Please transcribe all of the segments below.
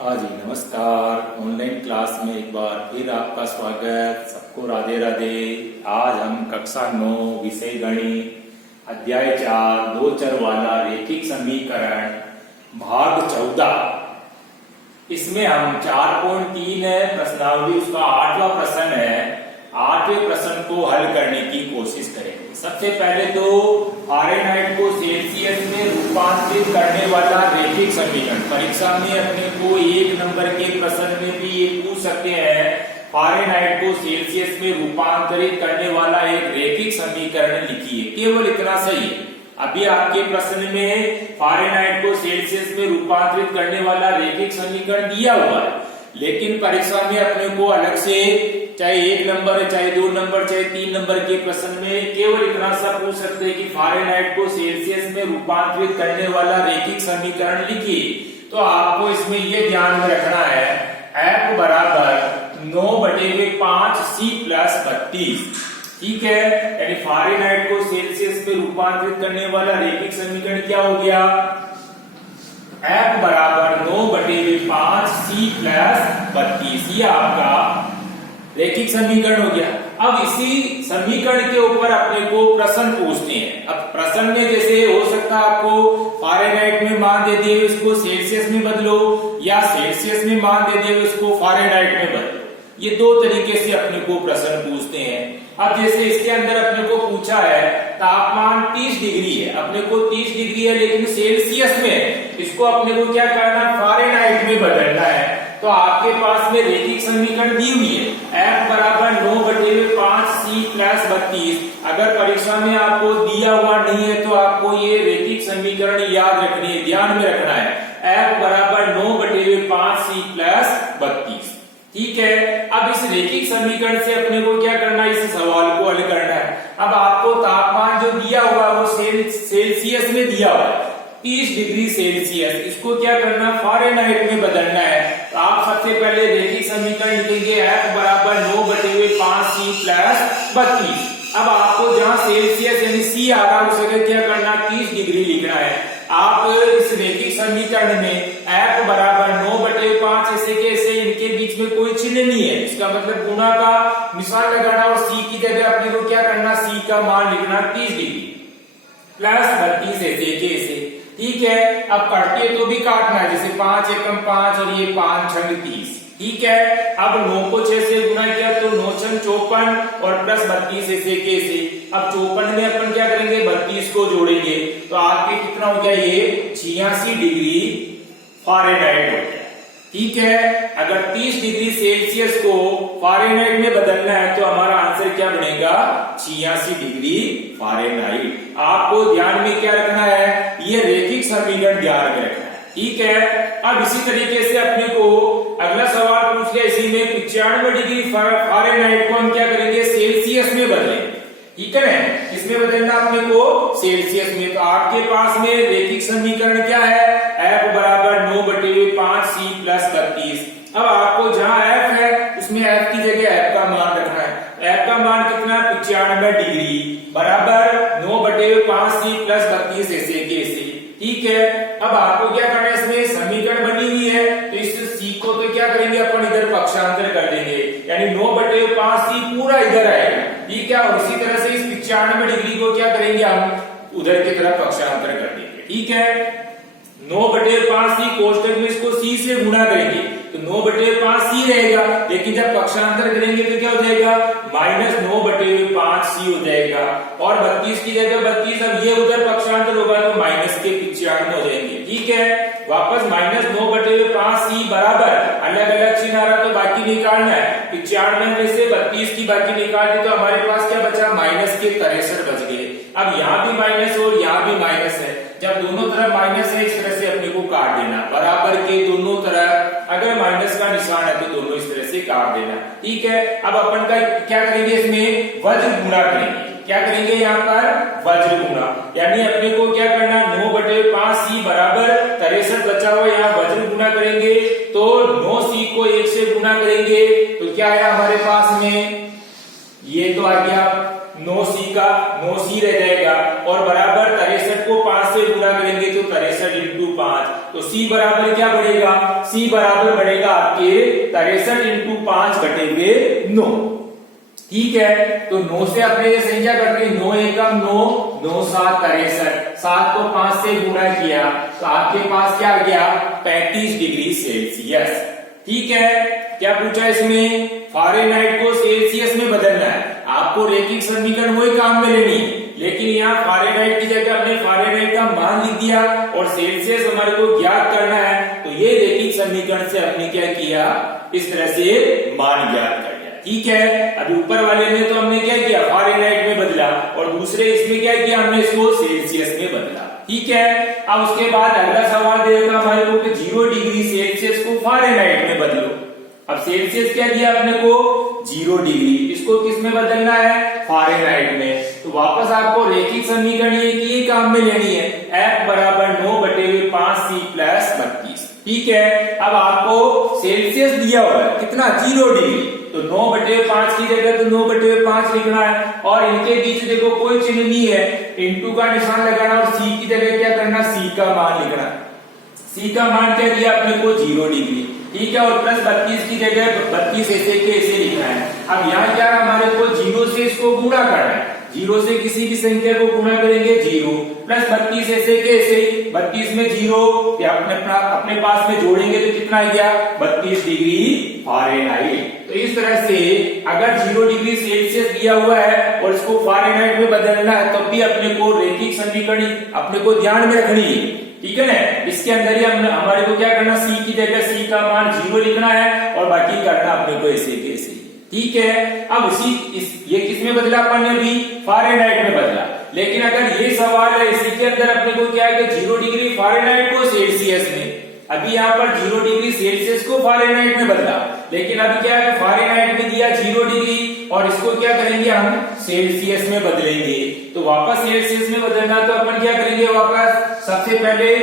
हाँ जी, नमस्कार। Online class में एक बार फिर आपका स्वागत। सबको राधे राधे। आज हम कक्षा 9 विषय गणित अध्याय 4 दो चर वाला रैखिक समीकरण भाग 14, इसमें हम 4.3 है प्रश्नावली, उसका 8वां प्रश्न है। 8वें प्रश्न को हल करने की कोशिश करेंगे। सबसे पहले तो फ़ारेनहाइट को सेल्सियस में रूपांतरित करने वाला रैखिक समीकरण, परीक्षा में अपने को 1 नंबर के प्रश्न में भी ये पूछ सकते हैं। फ़ारेनहाइट को सेल्सियस में रूपांतरित करने वाला एक रैखिक समीकरण लिखिए, केवल इतना सही है। अभी आपके प्रश्न में फ़ारेनहाइट को सेल्सियस में रूपांतरित करने वाला रैखिक समीकरण दिया हुआ है, लेकिन परीक्षा में अपने को अलग से चाहे 1 नंबर, चाहे 2 नंबर, चाहे 3 नंबर के प्रश्न में केवल इतना सा पूछ सकते हैं कि फ़ारेनहाइट को सेल्सियस में रूपांतरित करने वाला रैखिक समीकरण लिखिए। तो आपको इसमें ये ध्यान में रखना है, F बराबर 9/5 C + 32, ठीक है। यानी फ़ारेनहाइट को सेल्सियस में रूपांतरित करने वाला रैखिक समीकरण क्या हो गया? F बराबर 9/5 C + 32, ये आपका रैखिक समीकरण हो गया। अब इसी समीकरण के ऊपर अपने को प्रश्न पूछते हैं। अब प्रश्न में जैसे हो सकता है आपको फ़ारेनहाइट में मान दे दिए उसको सेल्सियस में बदलो, या सेल्सियस में मान दे दिए उसको फ़ारेनहाइट में बदलो। ये दो तरीके से अपने को प्रश्न पूछते हैं। अब जैसे इसके अंदर अपने को पूछा है तापमान 30 डिग्री है, अपने को 30 डिग्री है लेकिन सेल्सियस में, इसको अपने को क्या करना, फ़ारेनहाइट में बदलना है। तो आपके पास में रैखिक समीकरण दी हुई है, F बराबर 9/5 C + 32। अगर परीक्षा में आपको दिया हुआ नहीं है तो आपको ये रैखिक समीकरण याद रखनी है, ध्यान में रखना है। F बराबर 9/5 C + 32, ठीक है। अब इस रैखिक समीकरण से अपने को क्या करना है, इस सवाल को हल करना है। अब आपको तापमान जो दिया हुआ है वो सेल्सियस में दिया हुआ है, 30 डिग्री सेल्सियस, इसको क्या करना, फ़ारेनहाइट में बदलना है। तो आप सबसे पहले रैखिक समीकरण लिखेंगे F बराबर 9/5 C + 32। अब आपको जहां सेल्सियस यानी C आ रहा है उस जगह क्या करना, 30 डिग्री लिखना है। आप इस रैखिक समीकरण में F बराबर 9/5 ऐसे कैसे, इनके बीच में कोई चिन्ह नहीं है, इसका मतलब गुणा का निशान लगाना और C की जगह अपने को क्या करना, C का मान लिखना 30 डिग्री + 32 ऐसे कैसे, ठीक है। अब काटिए तो भी काटना है, जैसे 5 एकम 5 और ये 5 छंग 30, ठीक है। अब 9 को 6 से गुना किया तो 9 छंग 54 और + 32 ऐसे कैसे। अब 54 में अपन क्या करेंगे, 32 को जोड़ेंगे तो आपके कितना हो गया, ये 86 डिग्री फ़ारेनहाइट हो गया, ठीक है। अगर 30 डिग्री सेल्सियस को फ़ारेनहाइट में बदलना है तो हमारा आंसर क्या बनेगा, 86 डिग्री फ़ारेनहाइट। आपको ध्यान में क्या रखना है, ये रैखिक समीकरण ध्यान में रखना है, ठीक है। अब इसी तरीके से अपने को अगला सवाल पूछ लिया, इसी में 95 डिग्री फ़ारेनहाइट को हम क्या करेंगे, सेल्सियस में बदलेंगे, ठीक है ना। इसमें बदलना अपने को सेल्सियस में। तो आपके पास में रैखिक समीकरण क्या है, F बराबर 9/5 C + 32। अब आपको जहां F है उसमें F की जगह F का मान रखना है। F का मान कितना, 95 डिग्री बराबर 9/5 C + 32 ऐसे कैसे, ठीक है। अब आपको क्या करना है, इसमें समीकरण बनी हुई है तो इस C को तो क्या करेंगे अपन, इधर पक्षांतर कर देंगे, यानी 9/5 C पूरा इधर आएगा, ठीक है। और इसी तरह से इस 95 डिग्री को क्या करेंगे, हम उधर की तरफ पक्षांतर कर देंगे, ठीक है। 9/5 C कोष्टक में इसको C से गुणा करेंगे तो 9/5 C रहेगा, लेकिन जब पक्षांतर करेंगे तो क्या हो जाएगा, -9/5 C हो जाएगा। और 32 की जगह 32, अब ये उधर पक्षांतर होगा तो माइनस के 95 हो जाएंगे, ठीक है। वापस -9/5 C बराबर, अलग अलग चिन्ह आ रहा तो बाकी निकालना है, 95 में से 32 की बाकी निकाल दी तो हमारे पास क्या बचा, -63 बच गए। अब यहाँ भी माइनस और यहाँ भी माइनस है, जब दोनों तरफ माइनस है इस तरह से अपने को काट देना, बराबर के दोनों तरफ अगर माइनस का निशान है तो दोनों इस तरह से काट देना, ठीक है। अब अपन का क्या करेंगे, इसमें वज्र गुणा करेंगे, क्या करेंगे यहाँ पर, वज्र गुणा, यानी अपने को क्या करना, 9/5 C बराबर 63 बचा हुआ, यहाँ वज्र गुणा करेंगे तो 9 C को 1 से गुणा करेंगे तो क्या है हमारे पास में, ये तो आ गया 9 सी रह जाएगा और बराबर 63 को 5 से गुणा करेंगे तो 63 इंटू 5, तो सी बराबर क्या बढ़ेगा, सी बराबर बढ़ेगा आपके 63 इंटू 5 बटे हुए 9। ठीक है, तो 9 से अपने संख्या करके 9 एकम 9, 9 7 63, 7 को 5 से गुणा किया तो आपके पास क्या आ गया 35 डिग्री सेल्सियस। ठीक है, क्या पूछा इसमें, फ़ारेनहाइट को सेल्सियस में बदलना है, आपको रैखिक समीकरण वही काम में लेनी है, लेकिन यहाँ फ़ारेनहाइट की जगह हमने फ़ारेनहाइट का मान लिख दिया और सेल्सियस हमारे को ज्ञात करना है, तो ये रैखिक समीकरण से हमने क्या किया, इस तरह से मान ज्ञात कर लिया। ठीक है, अभी ऊपर वाले में तो हमने क्या किया, फ़ारेनहाइट में बदला और दूसरे इसमें क्या किया, हमने इसको सेल्सियस में बदला। ठीक है, अब उसके बाद अगला सवाल देगा हमारे को कि 0 डिग्री सेल्सियस को फ़ारेनहाइट में बदलो। अब सेल्सियस क्या दिया अपने को 0 डिग्री, इसको किस में बदलना है, फ़ारेनहाइट में। तो वापस आपको रैखिक समीकरण ये काम में लेनी है, F बराबर 9/5C प्लस 32। ठीक है, अब आपको सेल्सियस दिया हुआ है कितना 0 डिग्री, तो 9/5 की जगह तो 9/5 लिखना है और इनके बीच देखो कोई चिन्ह नहीं है, इंटू का निशान लगाना और सी की जगह क्या करना, सी का मान लिखना। सी का मान क्या दिया अपने को 0 डिग्री। ठीक है, और प्लस 32 की जगह 32 ऐसे के ऐसे लिखना है। अब यहाँ क्या हमारे को 0 से इसको गुणा करना है, 0 से किसी भी संख्या को गुणा करेंगे 0 प्लस 32 ऐसे के ऐसे, 32 में 0 अपने पास में जोड़ेंगे तो कितना आ गया 32 डिग्री फ़ारेनहाइट। तो इस तरह से अगर 0 डिग्री सेल्सियस दिया हुआ है और इसको फ़ारेनहाइट में बदलना है तब भी अपने को रैखिक समीकरण अपने को ध्यान में रखनी है। ठीक है ना, इसके अंदर ही हमारे को क्या करना, सी की जगह सी का मान 0 लिखना है और बाकी करना अपने को ऐसे के ऐसे। ठीक है, अब ये किस में बदला अपन ने, भी फ़ारेनहाइट में बदला। लेकिन अगर ये सवाल है इसी के अंदर अपने को क्या है कि 0 डिग्री फ़ारेनहाइट को सेल्सियस में, अभी यहाँ पर 0 डिग्री सेल्सियस को फ़ारेनहाइट में बदला, लेकिन अभी क्या है फ़ारेनहाइट में दिया 0 डिग्री और इसको क्या करेंगे हम सेल्सियस में बदलेंगे। तो वापस सेल्सियस में बदलना तो अपन क्या करेंगे, वापस सबसे पहले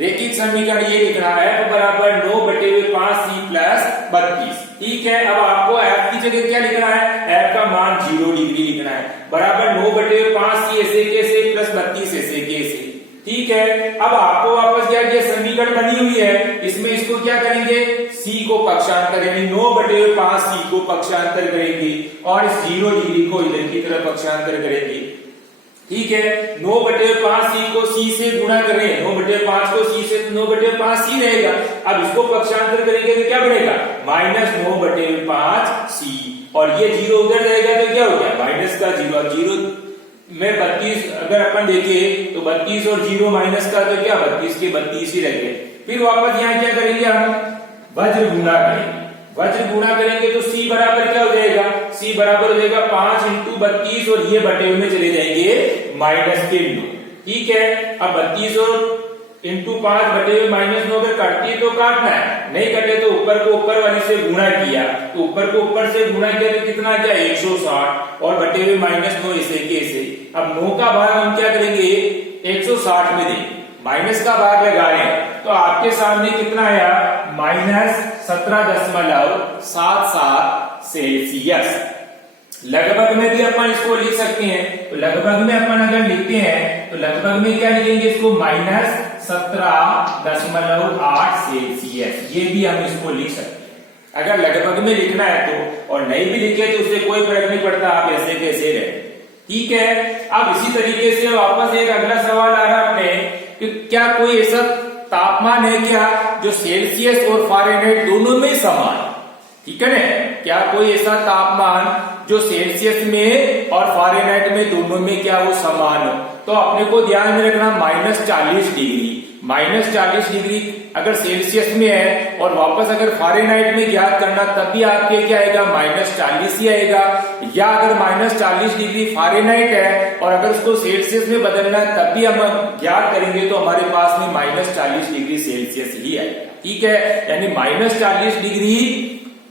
रैखिक समीकरण ये लिखना है F बराबर 9/5C प्लस 32। ठीक है, अब आपको F की जगह क्या लिखना है, F का मान 0 डिग्री लिखना है, बराबर 9/5C ऐसे कैसे प्लस 32 ऐसे कैसे। ठीक है, अब आपको वापस क्या किया, समीकरण बनी हुई है, इसमें इसको क्या करेंगे, C को पक्षांतर यानी 9/5C को पक्षांतर करेंगे और इस 0 डिग्री को इधर की तरफ पक्षांतर करेंगे। ठीक है, 9/5C को C से गुणा करें, 9/5 को C से 9/5C रहेगा। अब इसको पक्षांतर करेंगे तो क्या बनेगा, -9/5C और ये 0 उधर रहेगा तो क्या हो गया माइनस का 0। अब 0 में 32 अगर अपन देखें तो 32 और 0 माइनस का तो क्या 32 के 32 ही रह गए। फिर वापस यहाँ क्या करेंगे, हम वज्र गुणा करेंगे, वज्र गुणा करेंगे तो C बराबर क्या हो जाएगा, C बराबर हो जाएगा 5 इंटू 32 और ये बटे हुए में चले जाएंगे माइनस के इंटू। ठीक है, अब 32 और इंटू 5 बटे हुए -9 अगर काटती तो काटना है, नहीं कटे तो ऊपर को ऊपर वाली से गुणा किया तो ऊपर को ऊपर से गुणा किया तो कितना क्या 160 और बटे हुए -9 ऐसे के ऐसे। अब 9 का भाग हम क्या करेंगे 160 में देंगे, माइनस का भाग लगा रहे हैं तो आपके सामने कितना आया -17.77 सेल्सियस। लगभग में भी अपन इसको लिख सकते हैं, तो लगभग में अपन अगर लिखते हैं तो लगभग में क्या लिखेंगे इसको -17.8 सेल्सियस, ये भी हम इसको लिख सकते हैं अगर लगभग में लिखना है तो, और नहीं भी लिखे तो उससे कोई फर्क नहीं पड़ता, आप ऐसे कैसे रहे। ठीक है, अब इसी तरीके से वापस एक अगला सवाल आ रहा है अपने कि क्या कोई ऐसा तापमान है क्या जो सेल्सियस और फ़ारेनहाइट दोनों में समान। ठीक है ना, क्या कोई ऐसा तापमान जो सेल्सियस में और फ़ारेनहाइट में दोनों में क्या वो समान हो। तो अपने को ध्यान में रखना -40 डिग्री, -40 डिग्री अगर सेल्सियस में है और वापस अगर फ़ारेनहाइट में ज्ञात करना तब भी आपके क्या आएगा -40 ही आएगा, या अगर -40 डिग्री फ़ारेनहाइट है और अगर उसको सेल्सियस में बदलना है तब भी हम ज्ञात करेंगे तो हमारे पास में -40 डिग्री सेल्सियस ही आएगा। ठीक है, यानी -40 डिग्री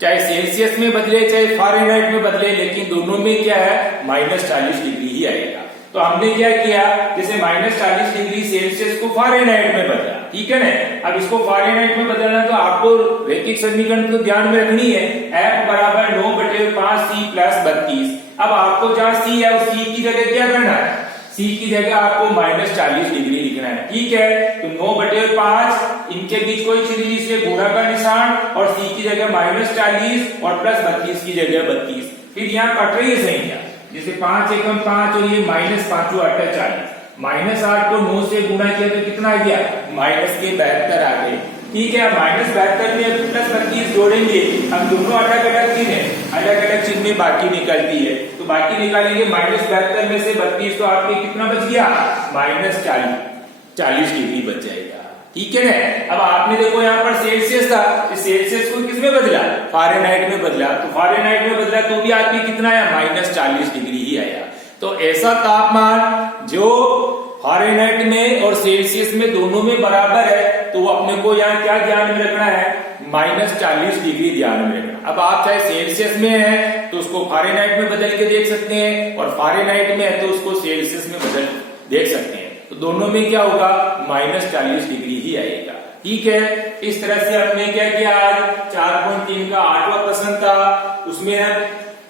चाहे सेल्सियस में बदले चाहे फ़ारेनहाइट में बदले, लेकिन दोनों में क्या है -40 डिग्री ही आएगा। तो हमने क्या किया, जैसे -40 डिग्री सेल्सियस को फ़ारेनहाइट में बदला। ठीक है ना, अब इसको फ़ारेनहाइट में बदलना तो आपको रैखिक समीकरण तो ध्यान में रखनी है, F बराबर 9/5C प्लस 32। अब आपको जहां सी है उस सी की जगह क्या करना है, सी की जगह आपको -40 डिग्री लिखना है। ठीक है, तो 9/5 इनके बीच कोई चीज नहीं इसलिए गुणा का निशान और सी की जगह -40 और +32 की जगह 32। फिर यहाँ कट रही है संख्या, जैसे 5 एकम 5 और ये -5 8 40, -8 को 9 से गुणा किया तो कितना आ गया, -72 आ गए। ठीक है, -72 में +32 जोड़ेंगे, हम दोनों अलग अलग चिन्ह है, अलग अलग चिन्ह में बाकी निकलती है, तो बाकी निकालेंगे -72 में से 32 तो आपके कितना बच गया, -40 डिग्री बच जाएगा। ठीक है ना। अब आपने देखो यहाँ पर सेल्सियस था, इस सेल्सियस को किसमें बदला, फारेनहाइट में बदला, तो फारेनहाइट में बदला तो भी आपकी कितना आया, -40 डिग्री ही आया। तो ऐसा तापमान जो फारेनहाइट में और सेल्सियस में दोनों में बराबर है, तो अपने को यहाँ क्या ध्यान में रखना है, -40 डिग्री ध्यान में रखना। अब आप चाहे सेल्सियस में है तो उसको फारेनहाइट में बदल के देख सकते हैं, और फारेनहाइट में है तो उसको सेल्सियस में बदल देख सकते हैं, तो दोनों में क्या होगा, -40 डिग्री ही आएगा। ठीक है, इस तरह से हमने क्या किया, आज 4.3 का 8वां प्रश्न था, उसमें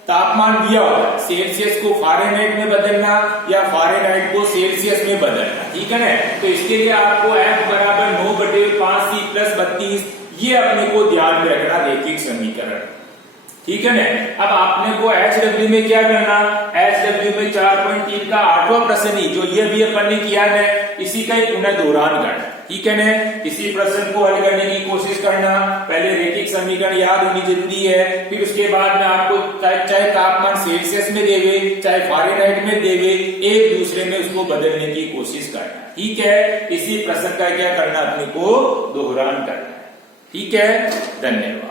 तापमान दिया हुआ सेल्सियस को फारेनहाइट में बदलना या फारेनहाइट को सेल्सियस में बदलना। ठीक है ना, तो इसके लिए आपको F बराबर 9/5C + 32 ये अपने को ध्यान में रखना, रैखिक समीकरण। ठीक है ना। अब आपने को HW में क्या करना, HW में 4.3 का 8वां प्रश्न ही जो ये भी अपन ने किया है इसी का ही पुनः दोहरान करना। ठीक है ना, इसी प्रश्न को हल करने की कोशिश करना। पहले रैखिक समीकरण याद होनी जरूरी है, फिर उसके बाद में आपको चाहे तापमान सेल्सियस में देवे चाहे फारेनहाइट में देवे, एक दूसरे में उसको बदलने की कोशिश करना। ठीक है, इसी प्रश्न का क्या करना, अपने को दोहरान करना। ठीक है, धन्यवाद।